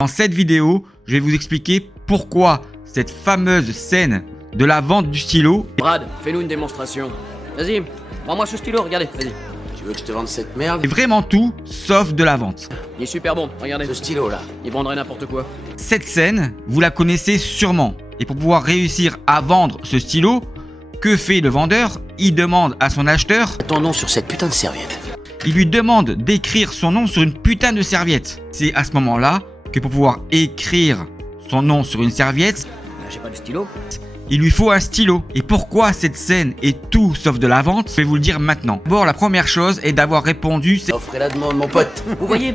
Dans cette vidéo, je vais vous expliquer pourquoi cette fameuse scène de la vente du stylo Brad, fais-nous une démonstration. Vas-y, prends-moi ce stylo, regardez, vas-y. Tu veux que je te vende cette merde? est vraiment tout sauf de la vente. Il est super bon, regardez. Ce stylo là. Il vendrait n'importe quoi. Cette scène, vous la connaissez sûrement. Et pour pouvoir réussir à vendre ce stylo, que fait le vendeur? Il demande à son acheteur, Ton nom sur cette putain de serviette. il lui demande d'écrire son nom sur une putain de serviette. C'est à ce moment-là que pour pouvoir écrire son nom sur une serviette, J'ai pas de stylo. il lui faut un stylo. Et pourquoi cette scène est tout sauf de la vente? Je vais vous le dire maintenant. D'abord, la première chose est d'avoir répondu, c'est Offre et la demande, mon pote. Vous voyez?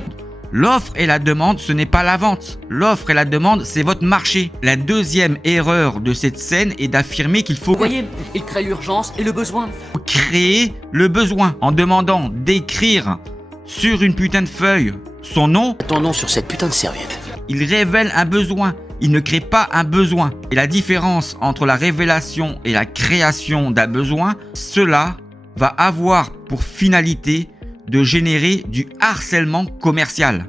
l'offre et la demande, ce n'est pas la vente. L'offre et la demande, c'est votre marché. La deuxième erreur de cette scène est d'affirmer qu'il faut Vous voyez? Il crée l'urgence et le besoin. créer le besoin en demandant d'écrire sur une putain de feuille son nom. Ton nom sur cette putain de serviette. Il révèle un besoin. Il ne crée pas un besoin. Et la différence entre la révélation et la création d'un besoin, cela va avoir pour finalité de générer du harcèlement commercial.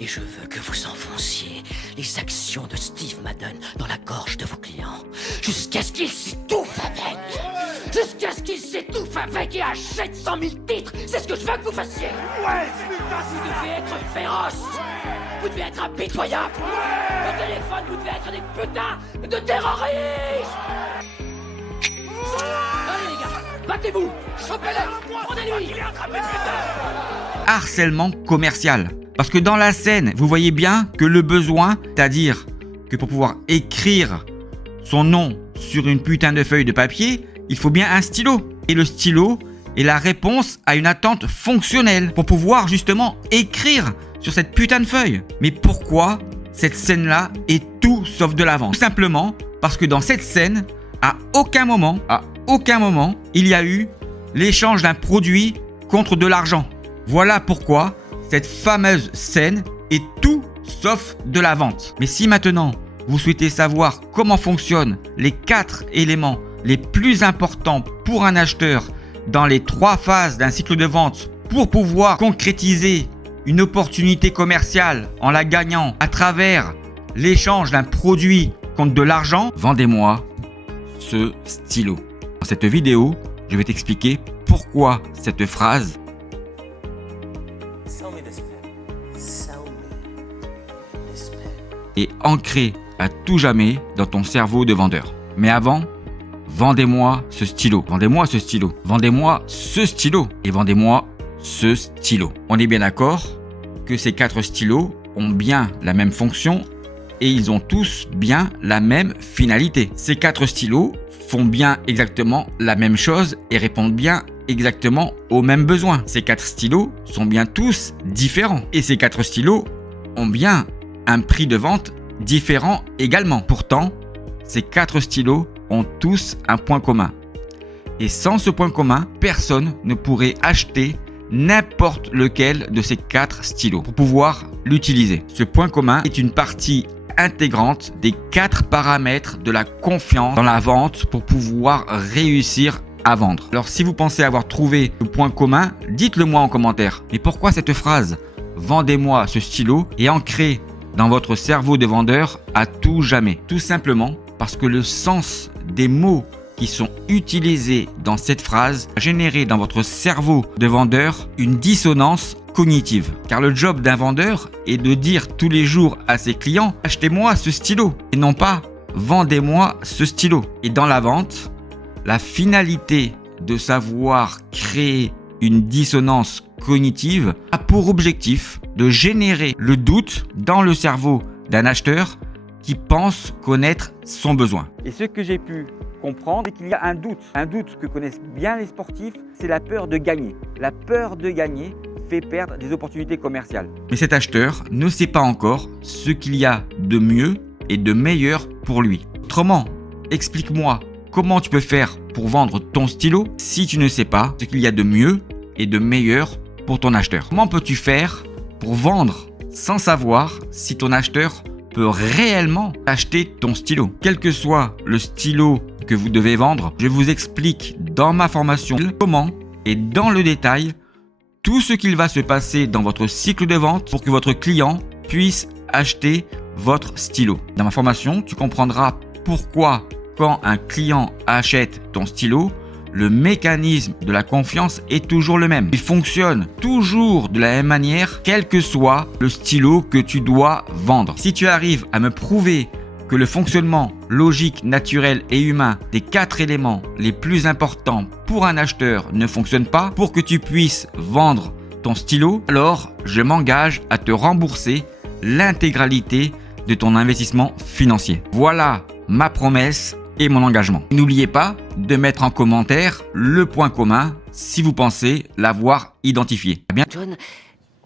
Et je veux que vous enfonciez les actions de Steve Madden dans la gorge de vos clients, jusqu'à ce qu'ils s'étouffent avec. Jusqu'à ce qu'ils s'étouffent avec et achètent 100 000 titres. C'est ce que je veux que vous fassiez. Ouais, vous devez être féroce. Vous devez être impitoyable. Au téléphone, vous devez être des putains de terroristes. Allez les gars, battez-vous. Chopez-les. Prenez-lui. Harcèlement commercial. Parce que dans la scène, vous voyez bien que le besoin, c'est-à-dire que pour pouvoir écrire son nom sur une putain de feuille de papier, il faut bien un stylo. Et le stylo est la réponse à une attente fonctionnelle pour pouvoir justement écrire sur cette putain de feuille. Mais pourquoi cette scène-là est tout sauf de la vente? Tout simplement parce que dans cette scène, à aucun moment, il y a eu l'échange d'un produit contre de l'argent. Voilà pourquoi cette fameuse scène est tout sauf de la vente. Mais si maintenant vous souhaitez savoir comment fonctionnent les 4 éléments les plus importants pour un acheteur dans les 3 phases d'un cycle de vente pour pouvoir concrétiser une opportunité commerciale en la gagnant à travers l'échange d'un produit contre de l'argent, vendez-moi ce stylo. Dans cette vidéo, je vais t'expliquer pourquoi cette phrase est ancrée à tout jamais dans ton cerveau de vendeur. Mais avant, vendez-moi ce stylo, vendez-moi ce stylo, vendez-moi ce stylo et vendez-moi ce stylo. On est bien d'accord que ces 4 stylos ont bien la même fonction et ils ont tous bien la même finalité. Ces 4 stylos font bien exactement la même chose et répondent bien exactement aux mêmes besoins. Ces 4 stylos sont bien tous différents et ces 4 stylos ont bien un prix de vente différent également. Pourtant, ces 4 stylos ont tous un point commun. Et sans ce point commun, personne ne pourrait acheter n'importe lequel de ces 4 stylos pour pouvoir l'utiliser. Ce point commun est une partie intégrante des 4 paramètres de la confiance dans la vente pour pouvoir réussir à vendre. Alors si vous pensez avoir trouvé le point commun, dites-le moi en commentaire. Mais pourquoi cette phrase « Vendez-moi ce stylo » est ancrée dans votre cerveau de vendeur à tout jamais? Tout simplement parce que le sens des mots qui sont utilisés dans cette phrase a généré dans votre cerveau de vendeur une dissonance cognitive. Car le job d'un vendeur est de dire tous les jours à ses clients « Achetez-moi ce stylo » et non pas « Vendez-moi ce stylo ». Et dans la vente, la finalité de savoir créer une dissonance cognitive a pour objectif de générer le doute dans le cerveau d'un acheteur qui pense connaître son besoin. Et ce que j'ai pu comprendre, c'est qu'il y a un doute que connaissent bien les sportifs, c'est la peur de gagner. La peur de gagner fait perdre des opportunités commerciales. Mais cet acheteur ne sait pas encore ce qu'il y a de mieux et de meilleur pour lui. Autrement, explique-moi comment tu peux faire pour vendre ton stylo si tu ne sais pas ce qu'il y a de mieux et de meilleur pour ton acheteur. Comment peux-tu faire pour vendre sans savoir si ton acheteur peut réellement acheter ton stylo? Quel que soit le stylo que vous devez vendre, je vous explique dans ma formation comment et dans le détail tout ce qu'il va se passer dans votre cycle de vente pour que votre client puisse acheter votre stylo. Dans ma formation, tu comprendras pourquoi quand un client achète ton stylo, le mécanisme de la confiance est toujours le même. Il fonctionne toujours de la même manière, quel que soit le stylo que tu dois vendre. Si tu arrives à me prouver que le fonctionnement logique, naturel et humain des 4 éléments les plus importants pour un acheteur ne fonctionne pas pour que tu puisses vendre ton stylo, alors je m'engage à te rembourser l'intégralité de ton investissement financier. Voilà ma promesse et mon engagement. N'oubliez pas de mettre en commentaire le point commun si vous pensez l'avoir identifié. Bien. John,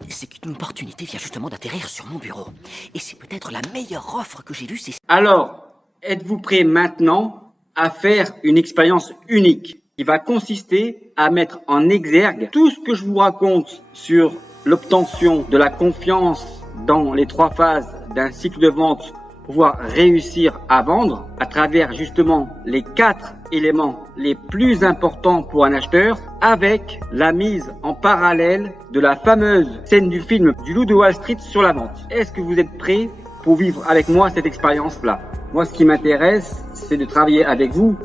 c'est qu'une opportunité vient justement d'atterrir sur mon bureau. Et c'est peut-être la meilleure offre que j'ai vue, c'est... Alors, êtes-vous prêt maintenant à faire une expérience unique qui va consister à mettre en exergue tout ce que je vous raconte sur l'obtention de la confiance dans les 3 phases d'un cycle de vente pour pouvoir réussir à vendre à travers justement les 4 éléments les plus importants pour un acheteur avec la mise en parallèle de la fameuse scène du film du Loup de Wall Street sur la vente. Est-ce que vous êtes prêts pour vivre avec moi cette expérience-là? Moi, ce qui m'intéresse, c'est de travailler avec vous,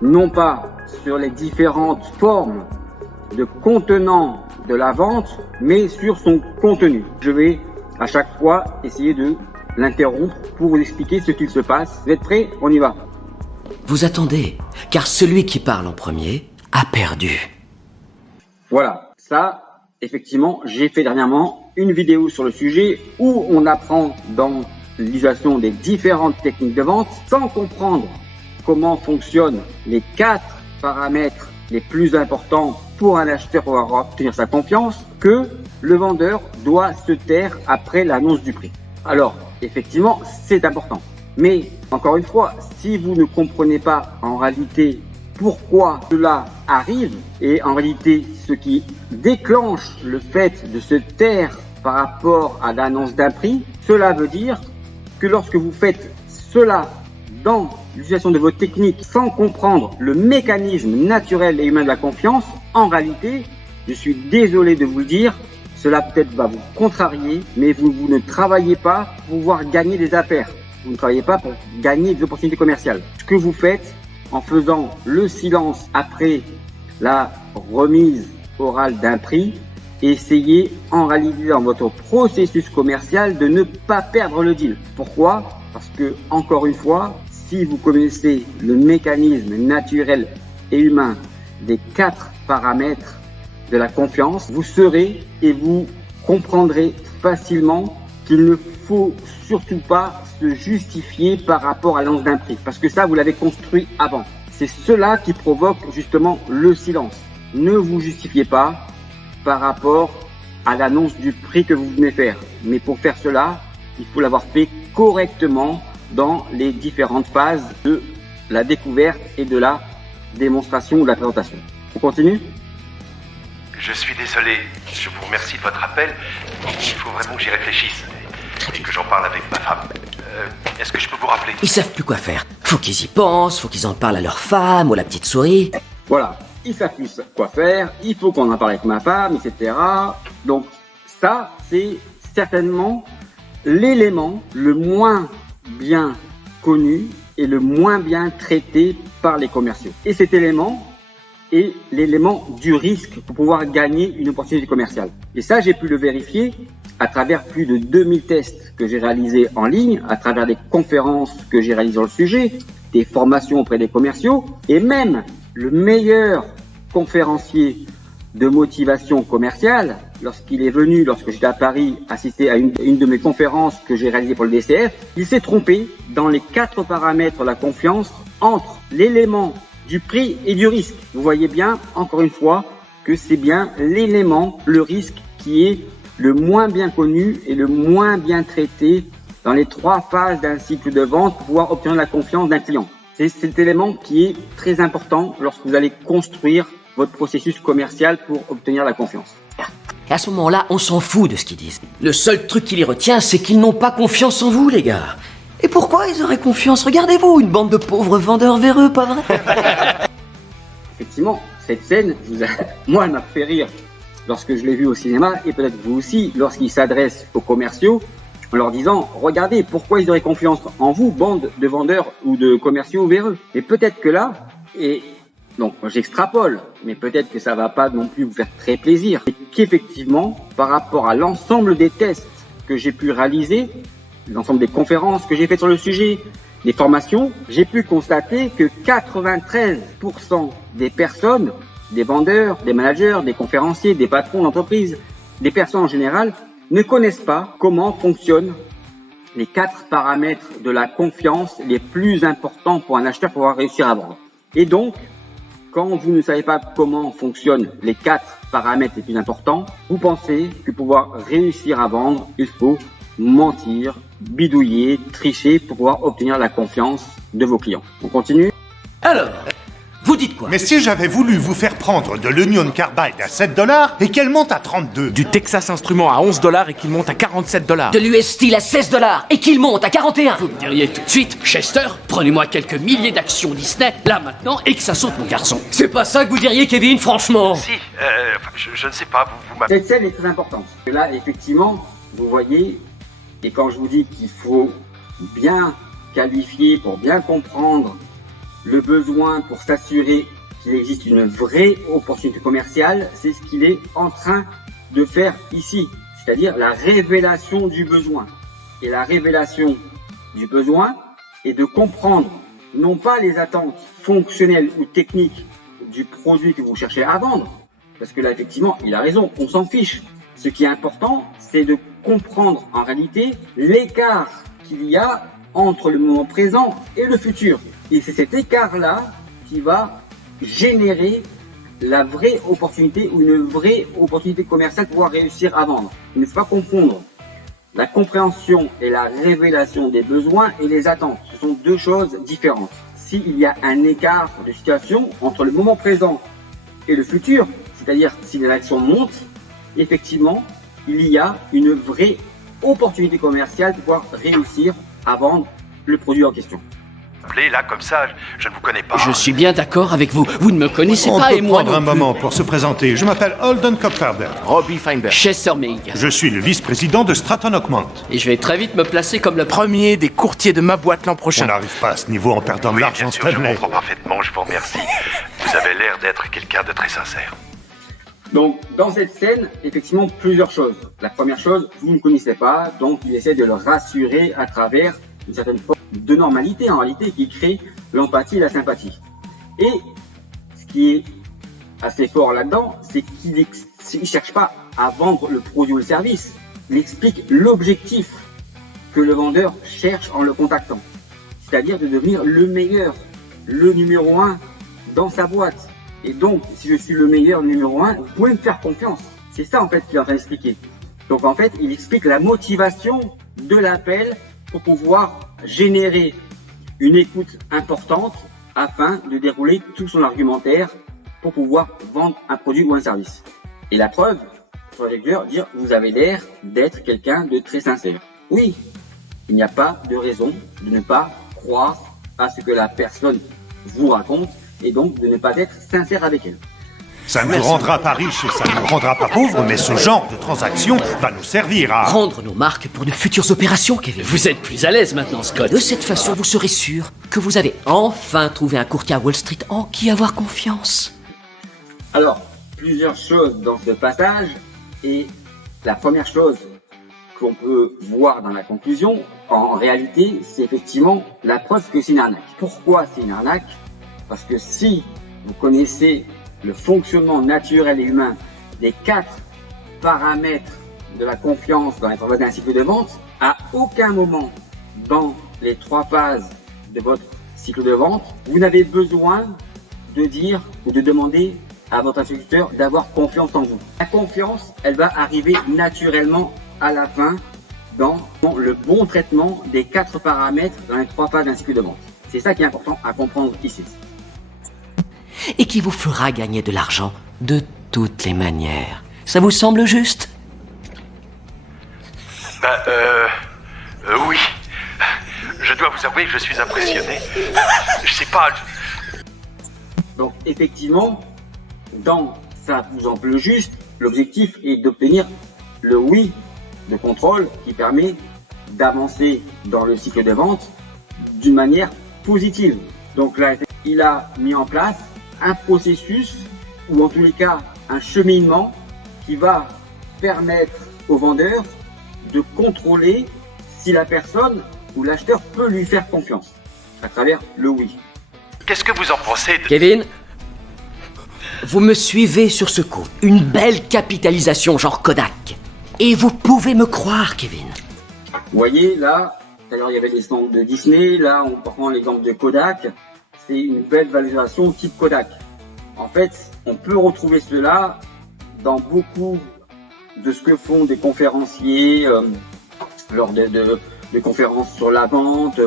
non pas sur les différentes formes de contenant de la vente, mais sur son contenu. Je vais à chaque fois essayer de l'interrompre pour vous expliquer ce qu'il se passe. Vous êtes prêts? On y va. Vous attendez, car celui qui parle en premier a perdu. Voilà, ça, effectivement, j'ai fait dernièrement une vidéo sur le sujet où on apprend dans l'utilisation des différentes techniques de vente sans comprendre comment fonctionnent les 4 paramètres les plus importants pour un acheteur pour obtenir sa confiance, que le vendeur doit se taire après l'annonce du prix. Alors, effectivement, c'est important. Mais, encore une fois, si vous ne comprenez pas en réalité pourquoi cela arrive, et en réalité ce qui déclenche le fait de se taire par rapport à l'annonce d'un prix, cela veut dire que lorsque vous faites cela dans l'utilisation de votre technique sans comprendre le mécanisme naturel et humain de la confiance, en réalité, je suis désolé de vous le dire, cela peut-être va vous contrarier, mais vous ne travaillez pas pour pouvoir gagner des affaires. Vous ne travaillez pas pour gagner des opportunités commerciales. Ce que vous faites en faisant le silence après la remise orale d'un prix, essayez en réalité dans votre processus commercial de ne pas perdre le deal. Pourquoi? Parce que, encore une fois, si vous connaissez le mécanisme naturel et humain des 4 paramètres de la confiance, vous saurez et vous comprendrez facilement qu'il ne faut surtout pas se justifier par rapport à l'annonce d'un prix. Parce que ça, vous l'avez construit avant. C'est cela qui provoque justement le silence. Ne vous justifiez pas par rapport à l'annonce du prix que vous venez faire. Mais pour faire cela, il faut l'avoir fait correctement dans les différentes phases de la découverte et de la démonstration ou de la présentation. On continue ? Je suis désolé, je vous remercie de votre appel. Il faut vraiment que j'y réfléchisse et que j'en parle avec ma femme. Est-ce que je peux vous rappeler? Ils savent plus quoi faire. Faut qu'ils y pensent, faut qu'ils en parlent à leur femme ou à la petite souris. Voilà, ils savent plus quoi faire, il faut qu'on en parle avec ma femme, etc. Donc ça, c'est certainement l'élément le moins bien connu et le moins bien traité par les commerciaux. Et cet élément est l'élément du risque pour pouvoir gagner une opportunité commerciale. Et ça, j'ai pu le vérifier à travers plus de 2000 tests que j'ai réalisés en ligne, à travers des conférences que j'ai réalisées sur le sujet, des formations auprès des commerciaux, et même le meilleur conférencier de motivation commerciale, lorsqu'il est venu, lorsque j'étais à Paris, assister à une de mes conférences que j'ai réalisées pour le DCF, il s'est trompé dans les 4 paramètres de la confiance entre l'élément du prix et du risque. Vous voyez bien, encore une fois, que c'est bien l'élément, le risque, qui est le moins bien connu et le moins bien traité dans les 3 phases d'un cycle de vente pour pouvoir obtenir la confiance d'un client. C'est cet élément qui est très important lorsque vous allez construire votre processus commercial pour obtenir la confiance. Et à ce moment-là, on s'en fout de ce qu'ils disent. Le seul truc qui les retient, c'est qu'ils n'ont pas confiance en vous, les gars. Et pourquoi ils auraient confiance? Regardez-vous, une bande de pauvres vendeurs véreux, pas vrai? Effectivement, cette scène, moi, elle m'a fait rire lorsque je l'ai vu au cinéma, et peut-être vous aussi, lorsqu'il s'adresse aux commerciaux, en leur disant « Regardez, pourquoi ils auraient confiance en vous, bande de vendeurs ou de commerciaux véreux ?» Et peut-être que là, et donc j'extrapole, mais peut-être que ça va pas non plus vous faire très plaisir, et qu'effectivement, par rapport à l'ensemble des tests que j'ai pu réaliser, l'ensemble des conférences que j'ai faites sur le sujet, des formations, j'ai pu constater que 93% des personnes, des vendeurs, des managers, des conférenciers, des patrons d'entreprise, des personnes en général, ne connaissent pas comment fonctionnent les 4 paramètres de la confiance les plus importants pour un acheteur pour pouvoir réussir à vendre. Et donc, quand vous ne savez pas comment fonctionnent les 4 paramètres les plus importants, vous pensez que pour pouvoir réussir à vendre, il faut mentir, bidouiller, tricher pour pouvoir obtenir la confiance de vos clients. On continue. Alors, vous dites quoi? Mais si j'avais voulu vous faire prendre de l'Union Carbide à 7$ et qu'elle monte à 32. Du Texas Instruments à 11$ et qu'il monte à 47$. De l'US Steel à 16$ et qu'il monte à 41. Vous me diriez tout de suite, Chester, prenez-moi quelques milliers d'actions Disney, là maintenant, et que ça saute mon garçon. C'est pas ça que vous diriez, Kevin, franchement. Si, je ne sais pas, vous m'avez... Cette scène est très importante. Parce que là, effectivement, vous voyez, et quand je vous dis qu'il faut bien qualifier pour bien comprendre le besoin pour s'assurer qu'il existe une vraie opportunité commerciale, c'est ce qu'il est en train de faire ici, c'est-à-dire la révélation du besoin. Et la révélation du besoin est de comprendre non pas les attentes fonctionnelles ou techniques du produit que vous cherchez à vendre, parce que là effectivement il a raison, on s'en fiche. Ce qui est important, c'est de comprendre en réalité l'écart qu'il y a entre le moment présent et le futur. Et c'est cet écart-là qui va générer la vraie opportunité ou une vraie opportunité commerciale pour pouvoir réussir à vendre. Il ne faut pas confondre la compréhension et la révélation des besoins et les attentes. Ce sont deux choses différentes. S'il y a un écart de situation entre le moment présent et le futur, c'est-à-dire si l'action monte, effectivement, il y a une vraie opportunité commerciale pour pouvoir réussir à vendre le produit en question. Là, comme ça, je ne vous connais pas. Je suis bien d'accord avec vous. Vous ne me connaissez On pas peut et moi prendre non un plus. moment pour se présenter. Je m'appelle Holden Kopferberg. Robbie Feinberg. Chester Mig. Je suis le vice-président de Stratton Oakmont. Et je vais très vite me placer comme le Premier des courtiers de ma boîte l'an On prochain. n'arrive pas à ce niveau en perdant de Oui, l'argent, bien sûr, je Stanley. comprends parfaitement, je vous remercie. Vous avez l'air d'être quelqu'un de très sincère. Donc, dans cette scène, effectivement, plusieurs choses. La première chose, vous ne connaissez pas, donc il essaie de le rassurer à travers une certaine forme de normalité, en réalité, qui crée l'empathie et la sympathie. Et ce qui est assez fort là-dedans, c'est qu'il ne cherche pas à vendre le produit ou le service. Il explique l'objectif que le vendeur cherche en le contactant. C'est-à-dire de devenir le meilleur, le numéro 1 dans sa boîte. Et donc, si je suis le meilleur numéro 1, vous pouvez me faire confiance. C'est ça, en fait, qu'il est en train d'expliquer. Donc, en fait, il explique la motivation de l'appel pour pouvoir générer une écoute importante afin de dérouler tout son argumentaire pour pouvoir vendre un produit ou un service. Et la preuve, sur les lecteurs, dire vous avez l'air d'être quelqu'un de très sincère. Oui, il n'y a pas de raison de ne pas croire à ce que la personne vous raconte et donc de ne pas être sincère avec elle. Ça ne nous rendra pas riches et ça ne nous rendra pas pauvres, mais ce genre de transaction va nous servir à... Prendre nos marques pour de futures opérations, Kevin. Vous êtes plus à l'aise maintenant, Scott. De cette façon, vous serez sûr que vous avez enfin trouvé un courtier à Wall Street en qui avoir confiance. Alors, plusieurs choses dans ce passage, et la première chose qu'on peut voir dans la conclusion, en réalité, c'est effectivement la preuve que c'est une arnaque. Pourquoi c'est une arnaque? Parce que si vous connaissez le fonctionnement naturel et humain des 4 paramètres de la confiance dans les 3 phases d'un cycle de vente, à aucun moment dans les 3 phases de votre cycle de vente, vous n'avez besoin de dire ou de demander à votre interlocuteur d'avoir confiance en vous. La confiance, elle va arriver naturellement à la fin dans le bon traitement des 4 paramètres dans les 3 phases d'un cycle de vente. C'est ça qui est important à comprendre ici. Et qui vous fera gagner de l'argent de toutes les manières. Ça vous semble juste? Oui. Je dois vous avouer que je suis impressionné. Je sais pas... Donc effectivement, dans ça vous en pleut juste. L'objectif est d'obtenir le oui de contrôle qui permet d'avancer dans le cycle de vente d'une manière positive. Donc là, il a mis en place un processus, ou en tous les cas un cheminement qui va permettre au vendeur de contrôler si la personne ou l'acheteur peut lui faire confiance à travers le oui. Qu'est-ce que vous en pensez de... Kevin, vous me suivez sur ce coup. Une belle capitalisation genre Kodak. Et vous pouvez me croire, Kevin. Vous voyez, là, tout à l'heure il y avait l'exemple de Disney, là on prend l'exemple de Kodak. C'est une belle valorisation type Kodak. En fait, on peut retrouver cela dans beaucoup de ce que font des conférenciers lors de conférences sur la vente,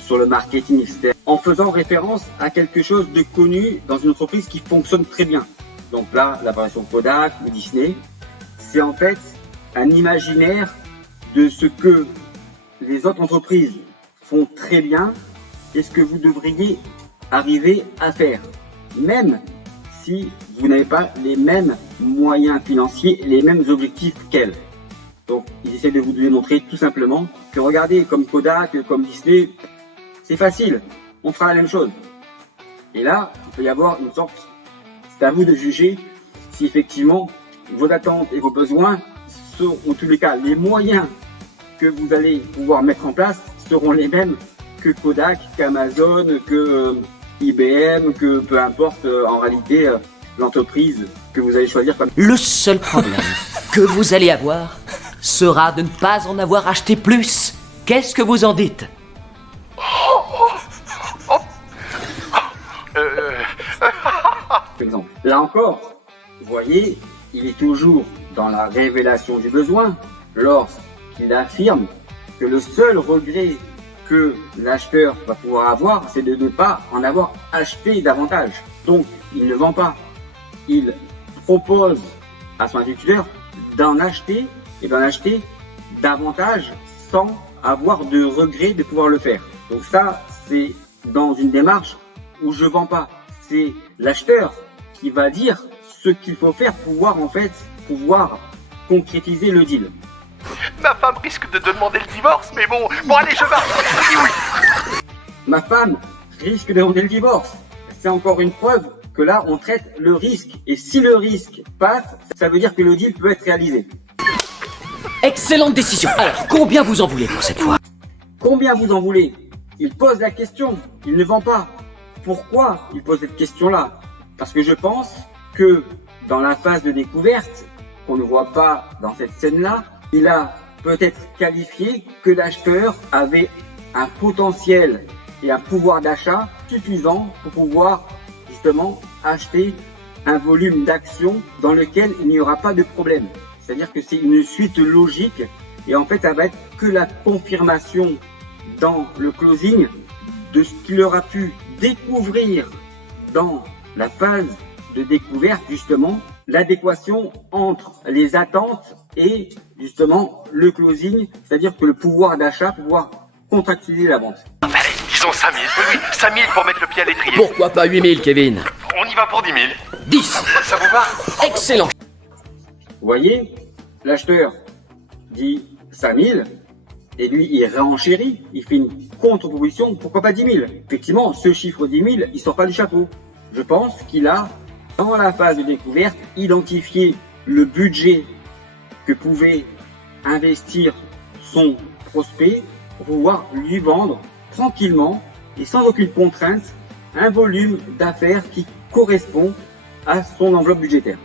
sur le marketing, etc. En faisant référence à quelque chose de connu dans une entreprise qui fonctionne très bien. Donc là, l'apparition Kodak ou Disney, c'est en fait un imaginaire de ce que les autres entreprises font très bien et ce que vous devriez arriver à faire, même si vous n'avez pas les mêmes moyens financiers, les mêmes objectifs qu'elles. Donc, ils essaient de vous démontrer tout simplement que regardez, comme Kodak, comme Disney, c'est facile, on fera la même chose. Et là, il peut y avoir une sorte, c'est à vous de juger si effectivement vos attentes et vos besoins sont, en tous les cas, les moyens que vous allez pouvoir mettre en place seront les mêmes que Kodak, qu'Amazon, que IBM, que peu importe en réalité l'entreprise que vous allez choisir comme... Le seul problème que vous allez avoir sera de ne pas en avoir acheté plus. Qu'est-ce que vous en dites? Exemple. Là encore, vous voyez, il est toujours dans la révélation du besoin lorsqu'il affirme que le seul regret que l'acheteur va pouvoir avoir, c'est de ne pas en avoir acheté davantage. Donc, il ne vend pas. Il propose à son interlocuteur d'en acheter et d'en acheter davantage sans avoir de regret de pouvoir le faire. Donc ça, c'est dans une démarche où je vends pas. C'est l'acheteur qui va dire ce qu'il faut faire pour pouvoir concrétiser le deal. Ma femme risque de demander le divorce, mais bon allez, je marche. Oui. Ma femme risque de demander le divorce. C'est encore une preuve que là, on traite le risque. Et si le risque passe, ça veut dire que le deal peut être réalisé. Excellente décision. Alors, combien vous en voulez pour cette fois? Combien vous en voulez? Il pose la question, il ne vend pas. Pourquoi il pose cette question-là? Parce que je pense que dans la phase de découverte, qu'on ne voit pas dans cette scène-là, il a peut-être qualifié que l'acheteur avait un potentiel et un pouvoir d'achat suffisant pour pouvoir justement acheter un volume d'actions dans lequel il n'y aura pas de problème. C'est-à-dire que c'est une suite logique et en fait ça va être que la confirmation dans le closing de ce qu'il aura pu découvrir dans la phase de découverte, justement l'adéquation entre les attentes et justement le closing, c'est-à-dire que le pouvoir d'achat, pouvoir contractualiser la vente. Allez, disons 5 000. Oui, 5 000 pour mettre le pied à l'étrier. Pourquoi pas 8 000, Kevin? On y va pour 10 000. 10. Ça vous va? Excellent. Vous voyez, l'acheteur dit 5 000 et lui il réenchérit, il fait une contre-proposition, pourquoi pas 10 000? Effectivement, ce chiffre 10 000, il sort pas du chapeau. Je pense qu'il a, dans la phase de découverte, identifié le budget que pouvait investir son prospect pour pouvoir lui vendre tranquillement et sans aucune contrainte un volume d'affaires qui correspond à son enveloppe budgétaire.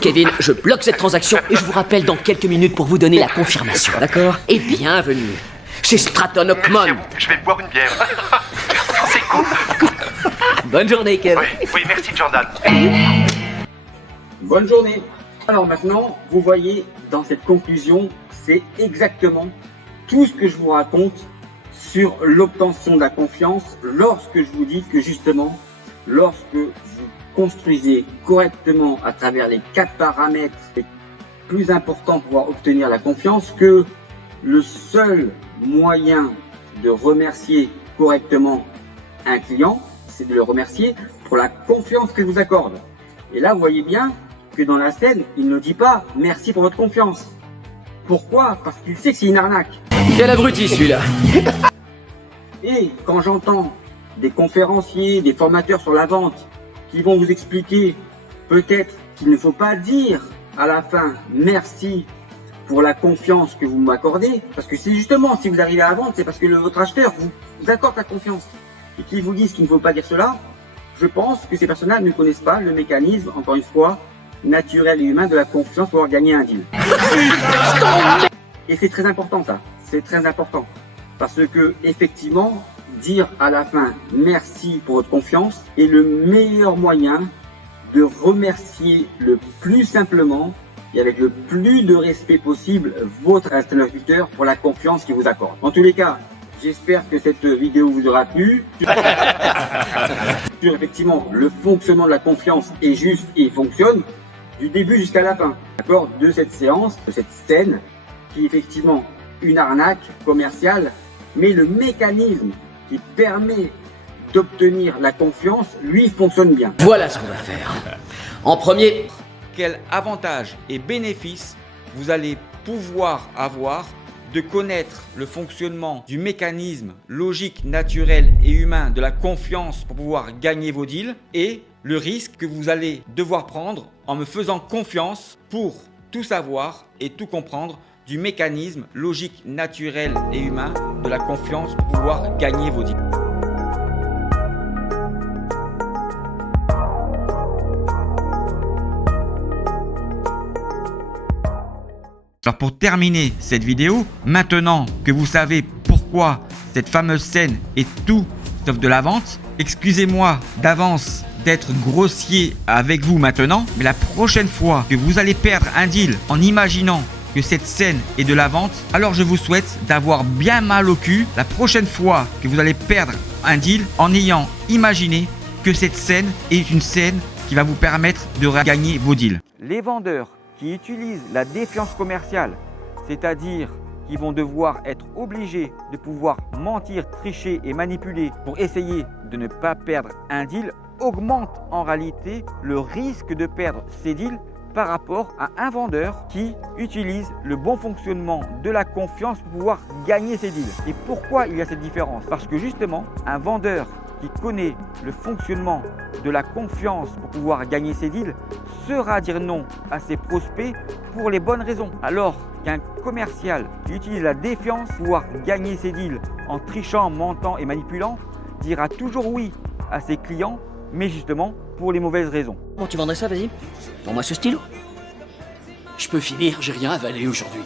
Kevin, je bloque cette transaction et je vous rappelle dans quelques minutes pour vous donner la confirmation, d'accord? Et bienvenue chez Stratton Oakmont. Je vais boire une bière. C'est cool. Bonne journée, Kevin. Oui, merci Jordan. Bonne journée. Alors maintenant, vous voyez dans cette conclusion, c'est exactement tout ce que je vous raconte sur l'obtention de la confiance lorsque je vous dis que justement, lorsque vous construisez correctement à travers les 4 paramètres les plus importants pour pouvoir obtenir la confiance, que le seul moyen de remercier correctement un client, c'est de le remercier pour la confiance qu'il vous accorde. Et là, vous voyez bien que dans la scène, il ne dit pas « merci pour votre confiance ». Pourquoi? Parce qu'il sait que c'est une arnaque. Quel abruti celui-là. Et quand j'entends des conférenciers, des formateurs sur la vente qui vont vous expliquer peut-être qu'il ne faut pas dire à la fin « merci pour la confiance que vous m'accordez », parce que c'est justement, si vous arrivez à vendre, c'est parce que votre acheteur vous accorde la confiance. Et qu'ils vous disent qu'il ne faut pas dire cela, je pense que ces personnes-là ne connaissent pas le mécanisme, encore une fois, naturel et humain de la confiance pour gagner un deal. Et c'est très important ça, c'est très important. Parce que, effectivement, dire à la fin « merci pour votre confiance » est le meilleur moyen de remercier le plus simplement et avec le plus de respect possible votre interlocuteur pour la confiance qu'il vous accorde. En tous les cas, j'espère que cette vidéo vous aura plu. Sur effectivement le fonctionnement de la confiance est juste et fonctionne du début jusqu'à la fin, d'accord, de cette séance, de cette scène qui est effectivement une arnaque commerciale, mais le mécanisme qui permet d'obtenir la confiance, lui, fonctionne bien. Voilà ce qu'on va faire. En premier... Quel avantage et bénéfice vous allez pouvoir avoir de connaître le fonctionnement du mécanisme logique, naturel et humain de la confiance pour pouvoir gagner vos deals et le risque que vous allez devoir prendre en me faisant confiance pour tout savoir et tout comprendre du mécanisme logique, naturel et humain de la confiance pour pouvoir gagner vos deals. Alors pour terminer cette vidéo, maintenant que vous savez pourquoi cette fameuse scène est tout sauf de la vente, excusez-moi d'avance d'être grossier avec vous maintenant, mais la prochaine fois que vous allez perdre un deal en imaginant que cette scène est de la vente, alors je vous souhaite d'avoir bien mal au cul la prochaine fois que vous allez perdre un deal en ayant imaginé que cette scène est une scène qui va vous permettre de gagner vos deals. Les vendeurs qui utilisent la défiance commerciale, c'est-à-dire qui vont devoir être obligés de pouvoir mentir, tricher et manipuler pour essayer de ne pas perdre un deal, augmentent en réalité le risque de perdre ces deals par rapport à un vendeur qui utilise le bon fonctionnement de la confiance pour pouvoir gagner ses deals. Et pourquoi il y a cette différence? Parce que justement, un vendeur qui connaît le fonctionnement de la confiance pour pouvoir gagner ses deals saura dire non à ses prospects pour les bonnes raisons. Alors qu'un commercial qui utilise la défiance pour pouvoir gagner ses deals en trichant, mentant et manipulant dira toujours oui à ses clients, mais justement pour les mauvaises raisons. Bon, tu vendrais ça, vas-y. Pour moi, ce stylo. Je peux finir, j'ai rien avalé aujourd'hui.